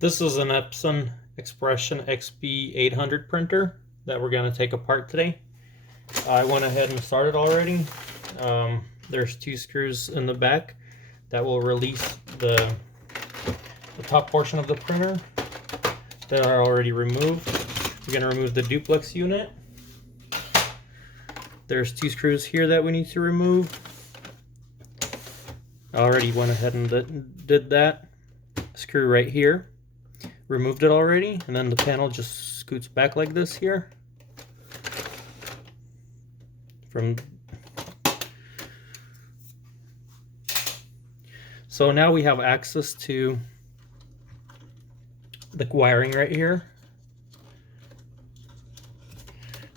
This is an Epson Expression XP-800 printer that we're going to take apart today. I went ahead and started already. There's two screws in the back that will release the top portion of the printer that are already removed. We're going to remove the duplex unit. There's two screws here that we need to remove. I already went ahead and did that. Screw right here. Removed it already, and then the panel just scoots back like this here. So now we have access to the wiring right here.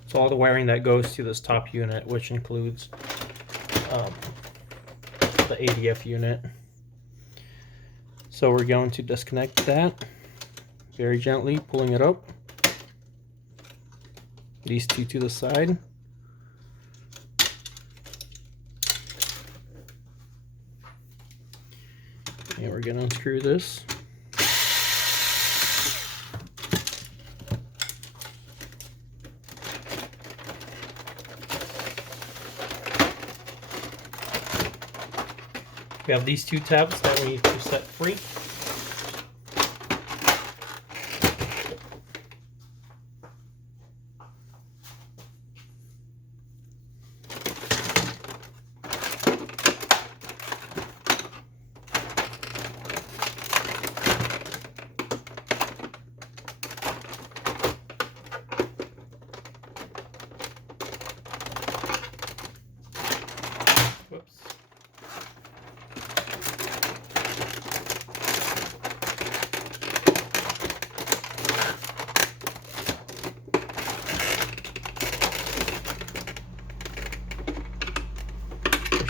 So all the wiring that goes to this top unit, which includes the ADF unit. So we're going to disconnect that very gently, pulling it up. These two to the side. And we're going to unscrew this. We have these two tabs that we need to set free.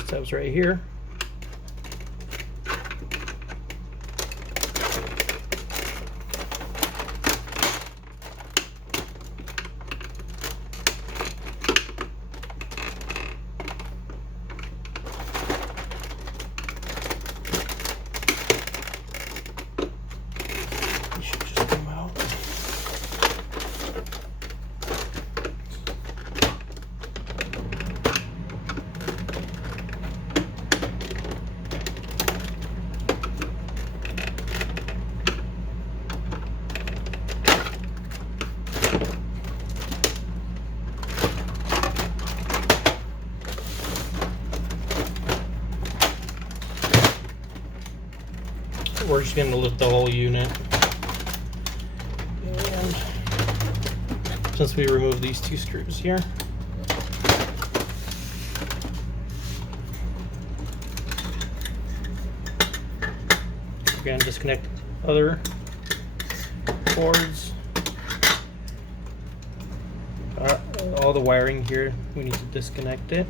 Tabs right here. They should just come out. We're just going to lift the whole unit. And since we removed these two screws here, we're going to disconnect other cords. All the wiring here, we need to disconnect it.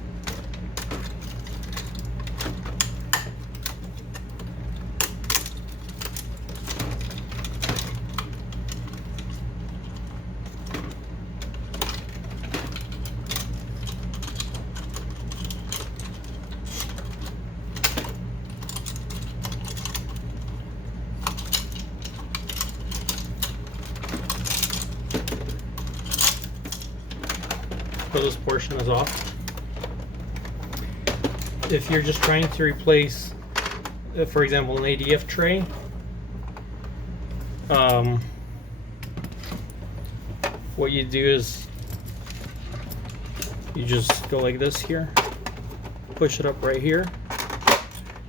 So this portion is off. If you're just trying to replace, for example, an ADF tray, what you do is you just go like this here, push it up right here,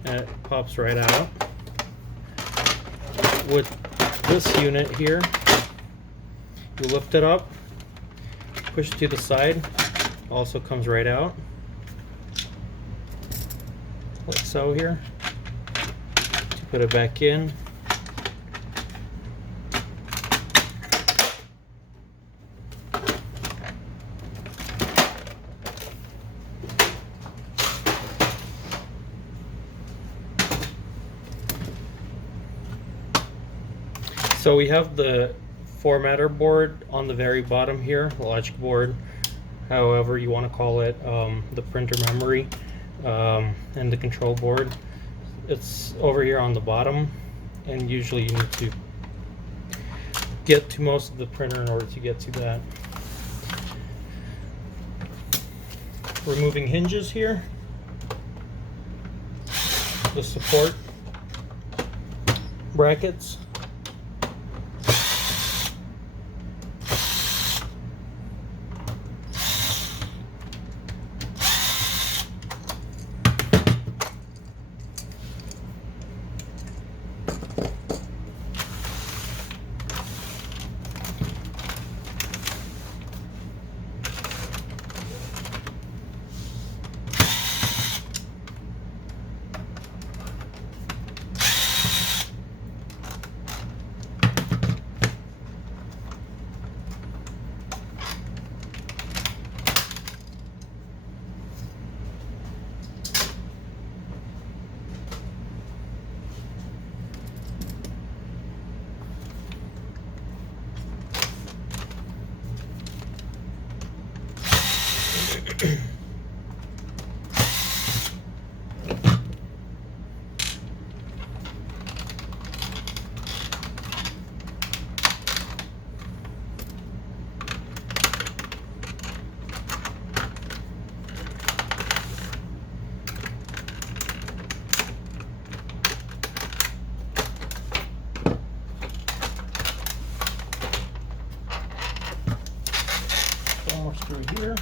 and it pops right out. With this unit here, you lift it up, push it to the side, also comes right out, like so here. To put it back in. So we have the formatter board on the very bottom here, the logic board, however you want to call it, the printer memory, and the control board. It's over here on the bottom, and usually you need to get to most of the printer in order to get to that. Removing hinges here, the support brackets. Almost through here.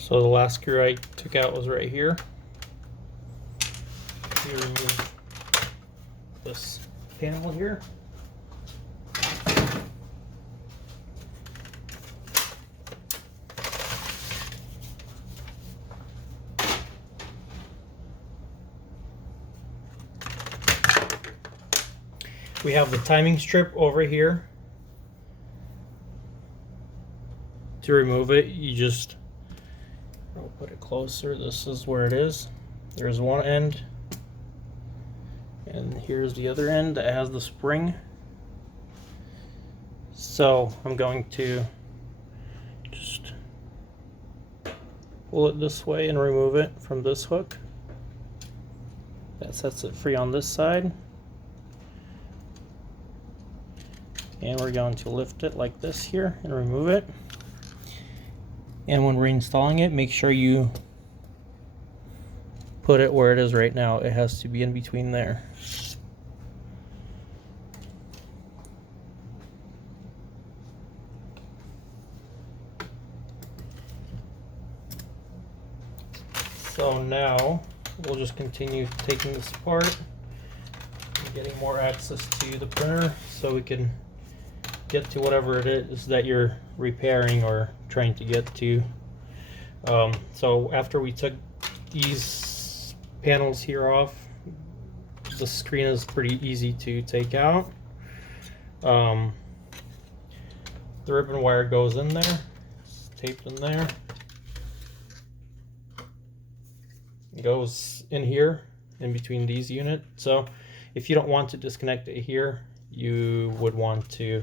So the last screw I took out was right here. You remove this panel here. We have the timing strip over here. To remove it, you just I'll put it closer. This is where it is. There's one end, and here's the other end that has the spring. So I'm going to just pull it this way and remove it from this hook. That sets it free on this side. And we're going to lift it like this here and remove it. And when reinstalling it, make sure you put it where it is right now. It has to be in between there. So now we'll just continue taking this apart and getting more access to the printer so we can get to whatever it is that you're repairing or trying to get to. So after we took these panels here off, the screen is pretty easy to take out. The ribbon wire goes in there, it's taped in there. It goes in here in between these units. So if you don't want to disconnect it here, you would want to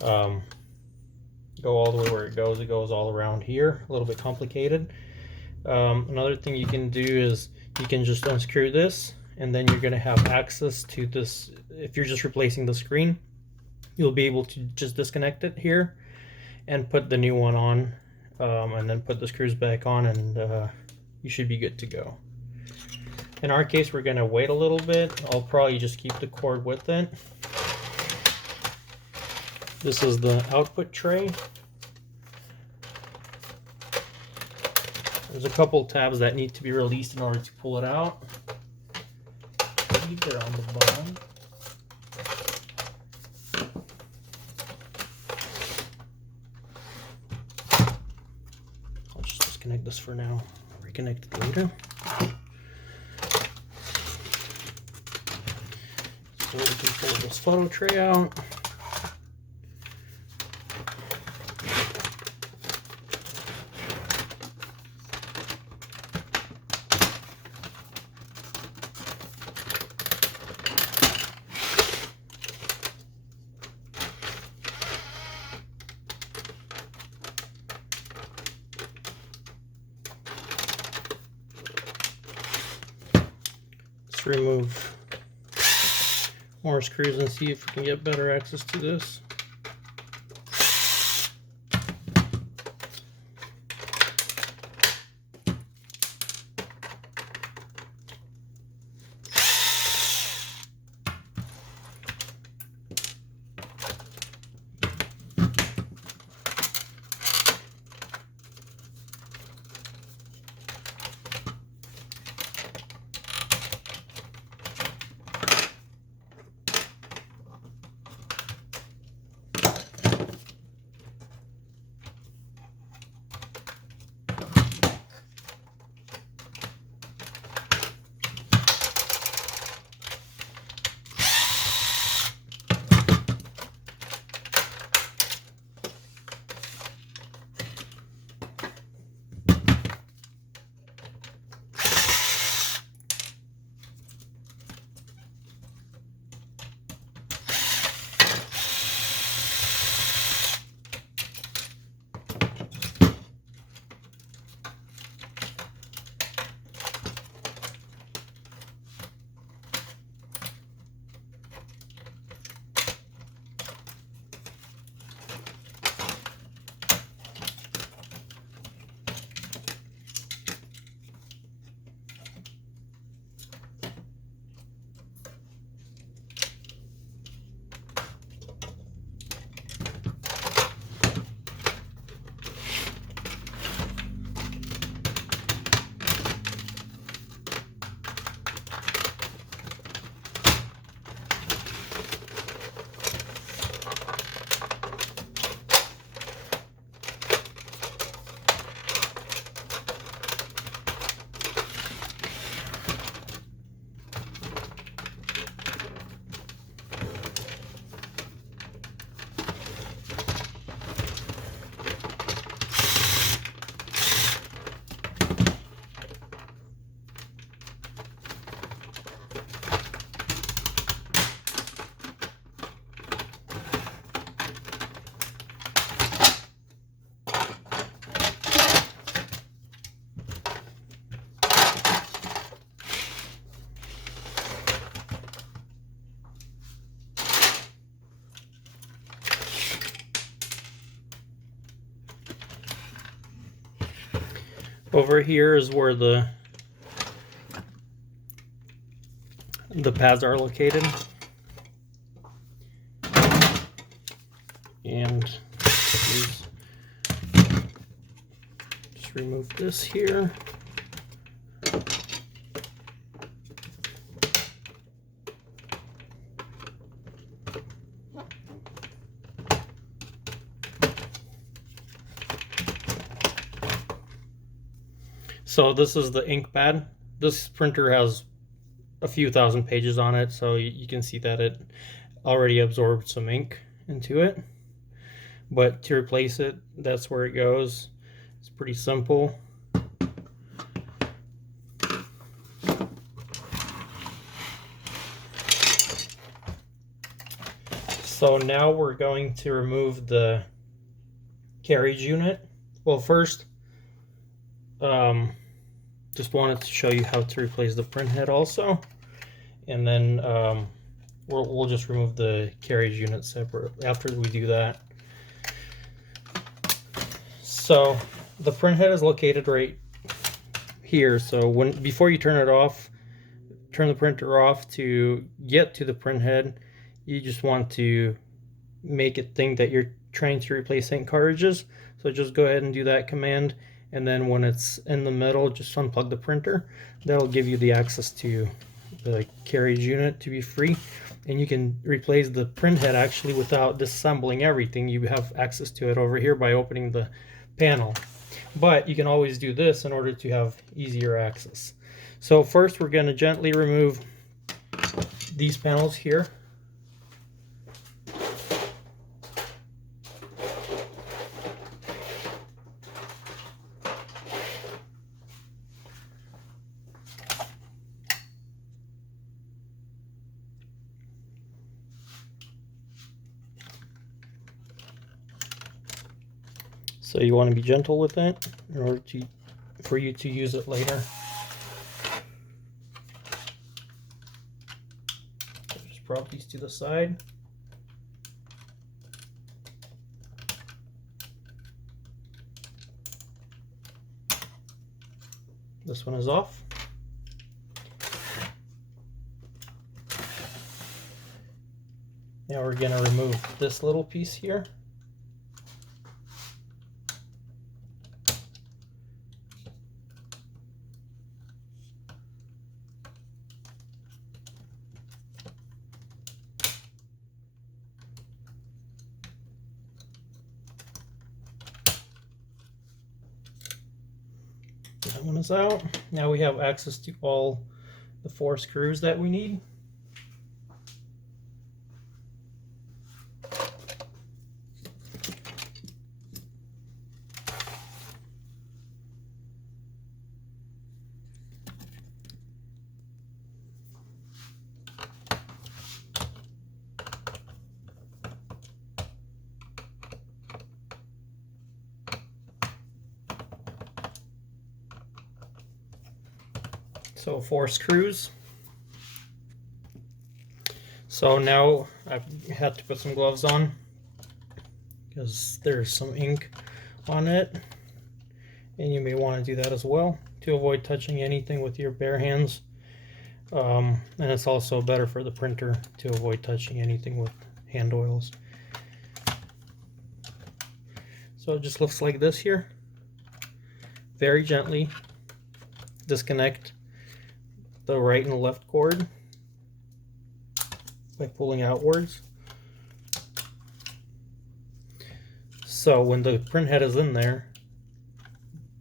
go all the way where it goes all around here. A little bit complicated. Another thing you can do is you can just unscrew this, and then you're going to have access to this. If you're just replacing the screen, you'll be able to just disconnect it here and put the new one on, and then put the screws back on, and you should be good to go. In our case, we're going to wait a little bit. I'll probably just keep the cord with it. This is the output tray. There's a couple tabs that need to be released in order to pull it out. I think they're on the bottom. I'll just disconnect this for now. Reconnect it later. So we can pull this photo tray out. Let's remove more screws and see if we can get better access to this. Over here is where the pads are located. And just remove this here. So this is the ink pad. This printer has a few thousand pages on it, so you can see that it already absorbed some ink into it. But to replace it, that's where it goes. It's pretty simple. So now we're going to remove the carriage unit. Well, first, just wanted to show you how to replace the printhead also, and then we'll just remove the carriage unit separate after we do that. So the printhead is located right here. So before you turn it off, turn the printer off, to get to the printhead, you just want to make it think that you're trying to replace ink cartridges. So just go ahead and do that command, and then when it's in the middle, just unplug the printer. That'll give you the access to the carriage unit to be free, and you can replace the printhead actually without disassembling everything. You have access to it over here by opening the panel, but you can always do this in order to have easier access. So first we're going to gently remove these panels here. So you want to be gentle with it in order for you to use it later. So just prop these to the side. This one is off. Now we're going to remove this little piece here. That one is out. Now we have access to all the 4 screws that we need. So 4 screws. So now I've had to put some gloves on because there's some ink on it, and you may want to do that as well to avoid touching anything with your bare hands. And it's also better for the printer to avoid touching anything with hand oils. So it just looks like this here. Very gently disconnect the right and left cord by pulling outwards. So when the print head is in there,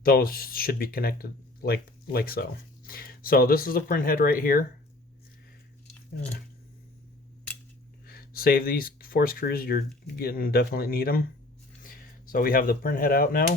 those should be connected like so. So this is the print head right here. Save these 4 screws, you're gonna definitely need them. So we have the print head out now.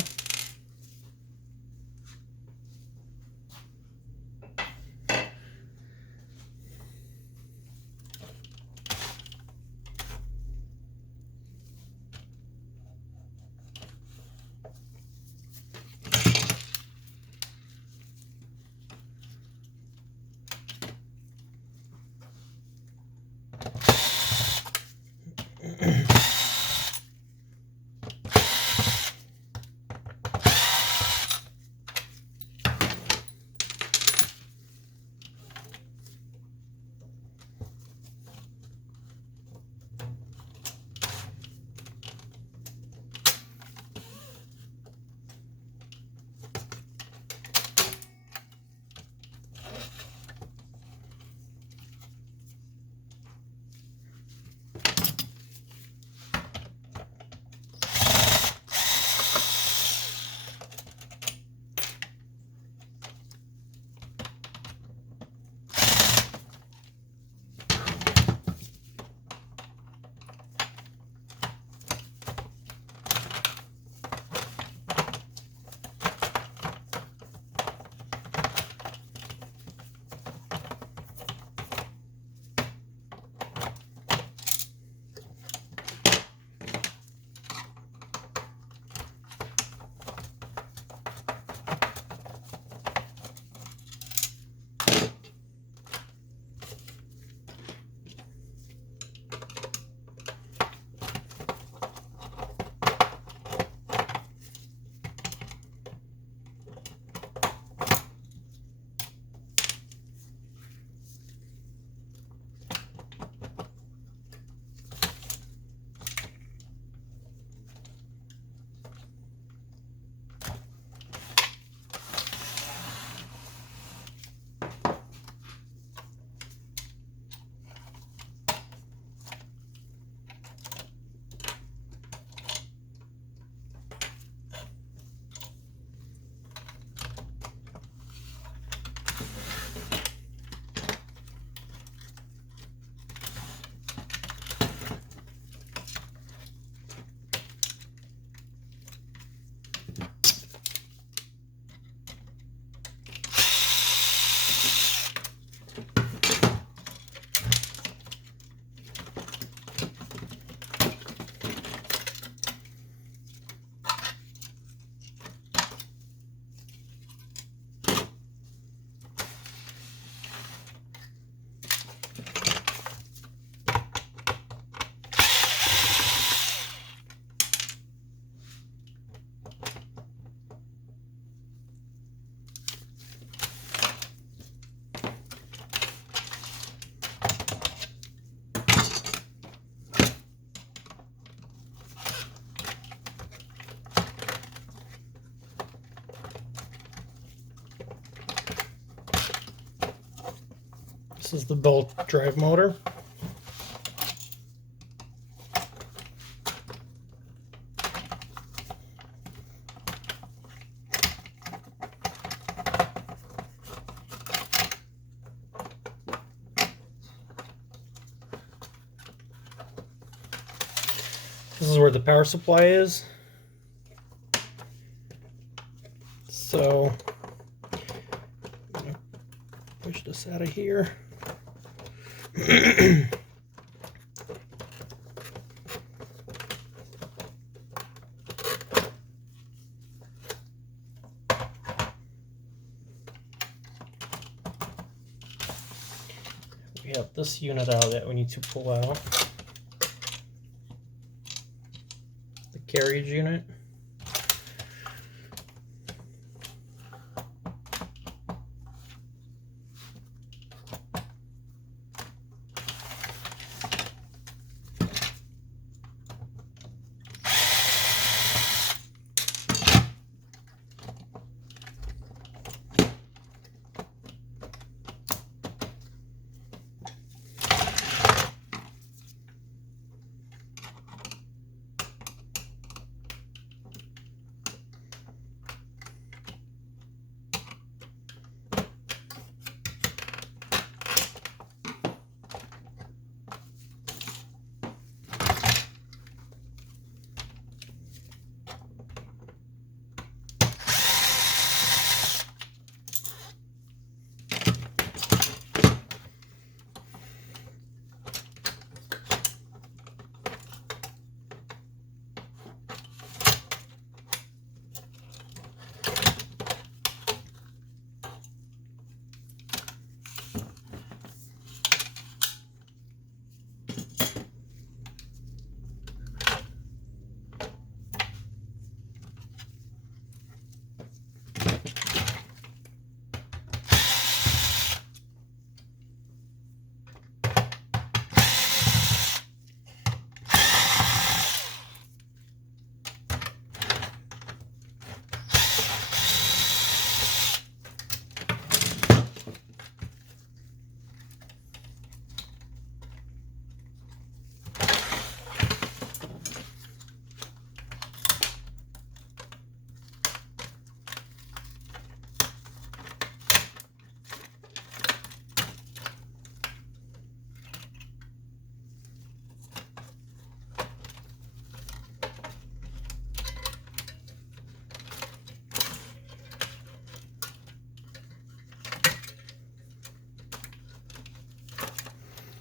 This is the belt drive motor. This is where the power supply is. So I'm gonna push this out of here. We have this unit out that we need to pull out. The carriage unit.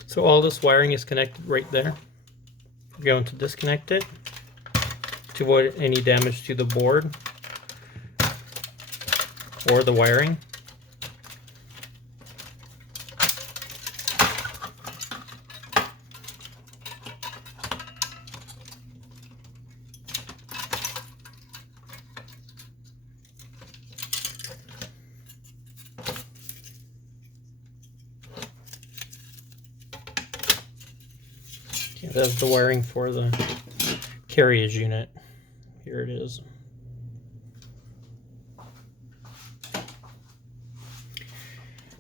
So all this wiring is connected right there. We're going to disconnect it to avoid any damage to the board or the wiring. That's the wiring for the carriage unit. Here it is.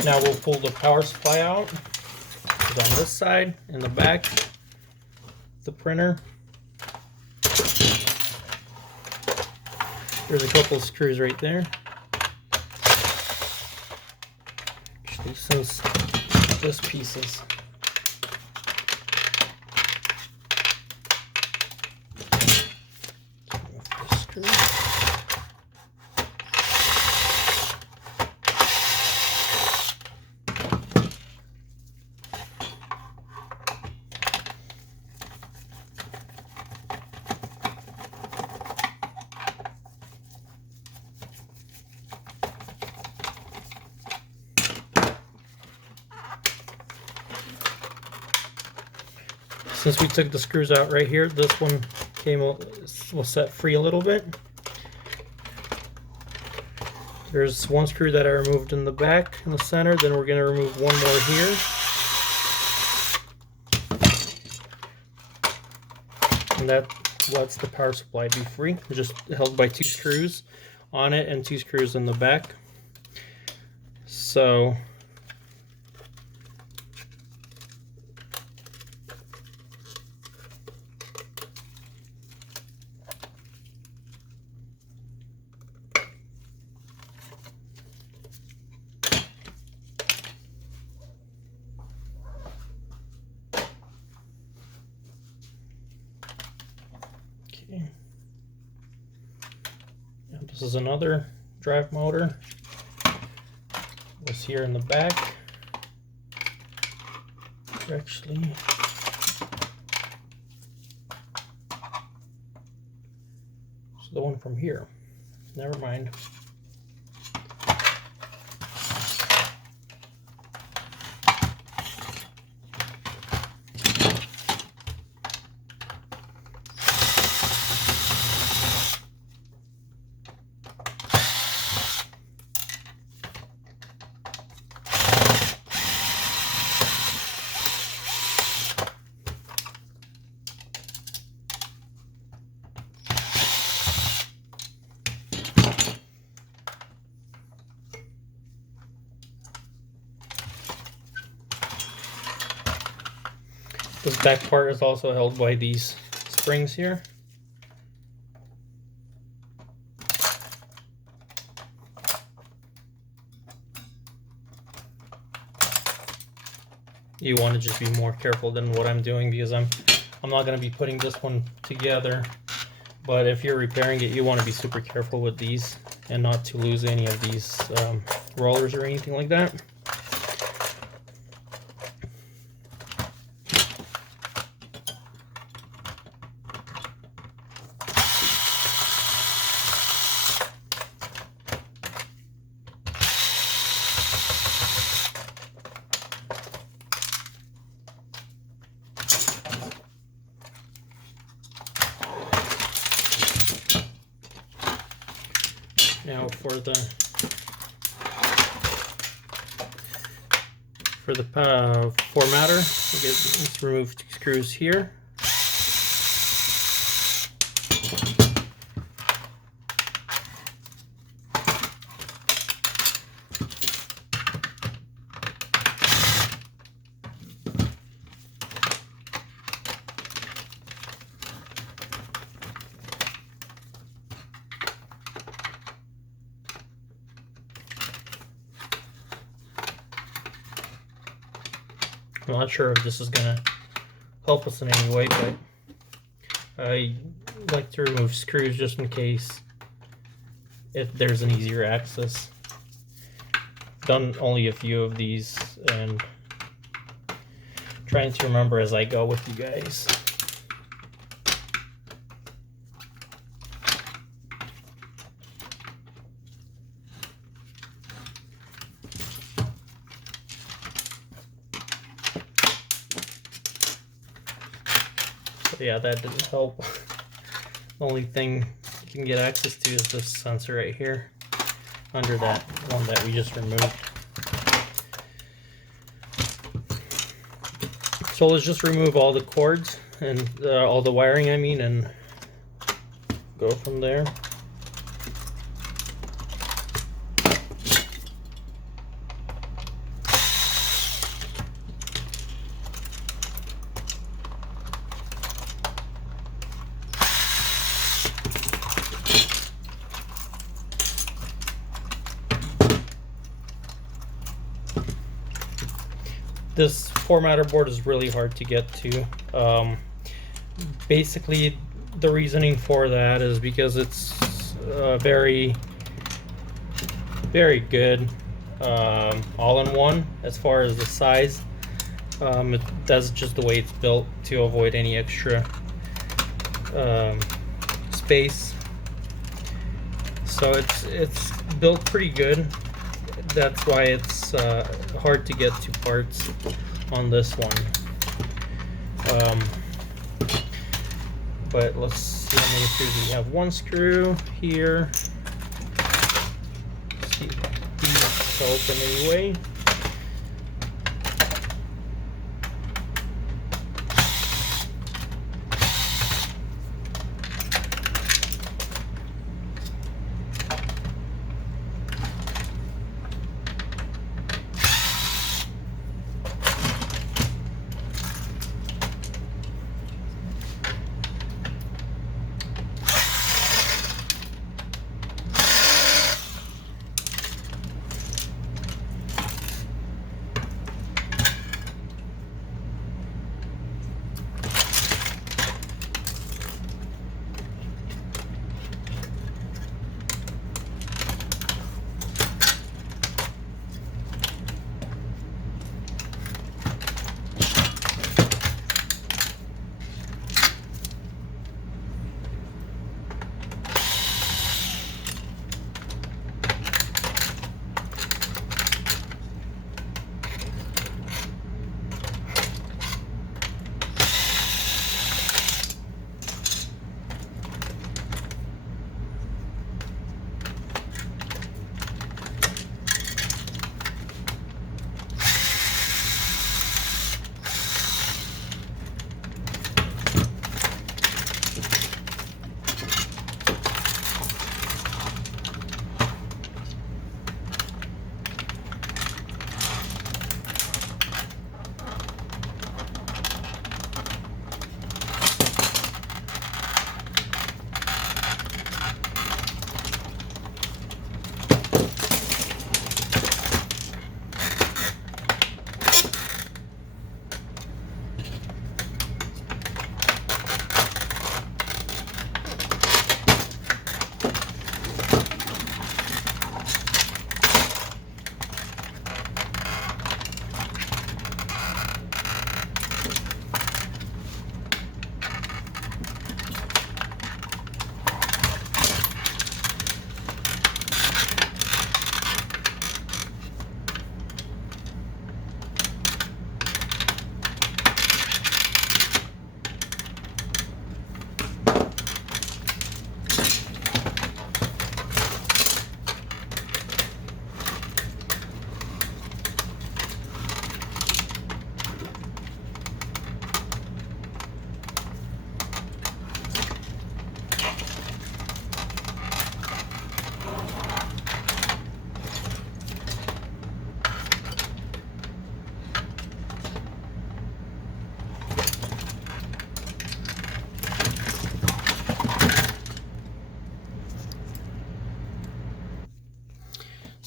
Now we'll pull the power supply out. It's on this side, in the back, the printer. There's a couple of screws right there. Actually, since just pieces. Since we took the screws out right here, this one will set free a little bit. There's one screw that I removed in the back, in the center, then we're going to remove one more here. And that lets the power supply be free. It's just held by 2 screws on it and 2 screws in the back. So This is another drive motor. Was here in the back. Actually, it's the one from here. Never mind. This back part is also held by these springs here. You want to just be more careful than what I'm doing, because I'm not going to be putting this one together. But if you're repairing it, you want to be super careful with these and not to lose any of these rollers or anything like that. Now for the formatter, let's remove 2 screws here. I'm not sure if this is going to help us in any way, but I like to remove screws just in case if there's an easier access. Done only a few of these and trying to remember as I go with you guys. Yeah, that didn't help. The only thing you can get access to is this sensor right here under that one that we just removed. So let's just remove all the cords and all the wiring, I mean, and go from there. This formatter board is really hard to get to. Basically, the reasoning for that is because it's very, very good all-in-one as far as the size. That's just the way it's built to avoid any extra space. So it's built pretty good. That's why it's hard to get to parts on this one. But let's see how many screws we have. 1 screw here. Let's see if these open anyway.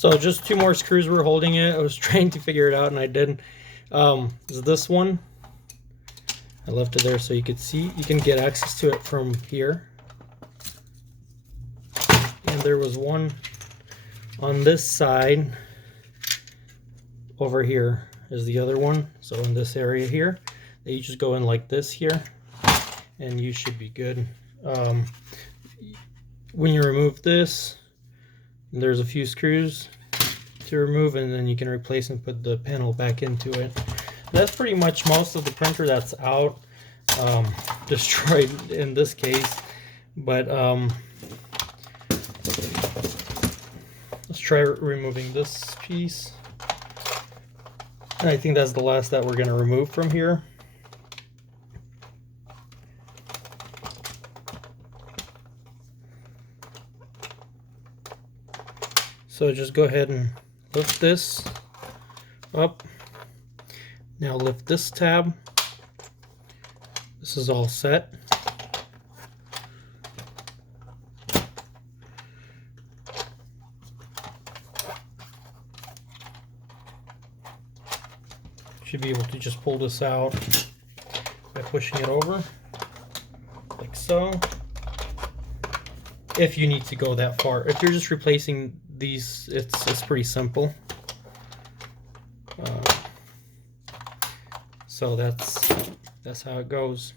So just 2 more screws were holding it. I was trying to figure it out and I didn't. Is this one. I left it there so you could see. You can get access to it from here. And there was one on this side. Over here is the other one. So in this area here, you just go in like this here, and you should be good. When you remove this, there's a few screws to remove, and then you can replace and put the panel back into it. That's pretty much most of the printer that's out, destroyed in this case. But let's try removing this piece. And I think that's the last that we're going to remove from here. So just go ahead and lift this up. Now lift this tab. This is all set. Should be able to just pull this out by pushing it over like so. If you need to go that far. If you're just replacing these, it's pretty simple. So that's how it goes.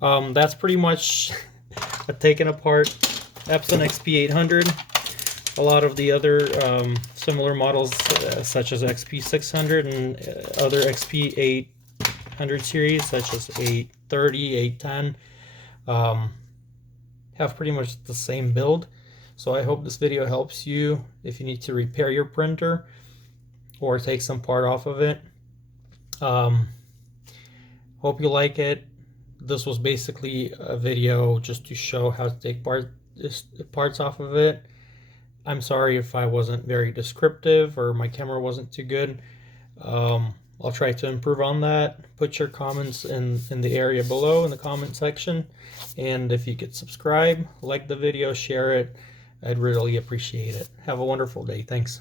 That's pretty much a taken apart Epson XP-800. A lot of the other similar models, such as XP-600 and other XP-800 series, such as 830, 810, have pretty much the same build. So I hope this video helps you if you need to repair your printer or take some part off of it. Hope you like it. This was basically a video just to show how to take parts off of it. I'm sorry if I wasn't very descriptive or my camera wasn't too good. I'll try to improve on that. Put your comments in the area below in the comment section. And if you could subscribe, like the video, share it, I'd really appreciate it. Have a wonderful day. Thanks.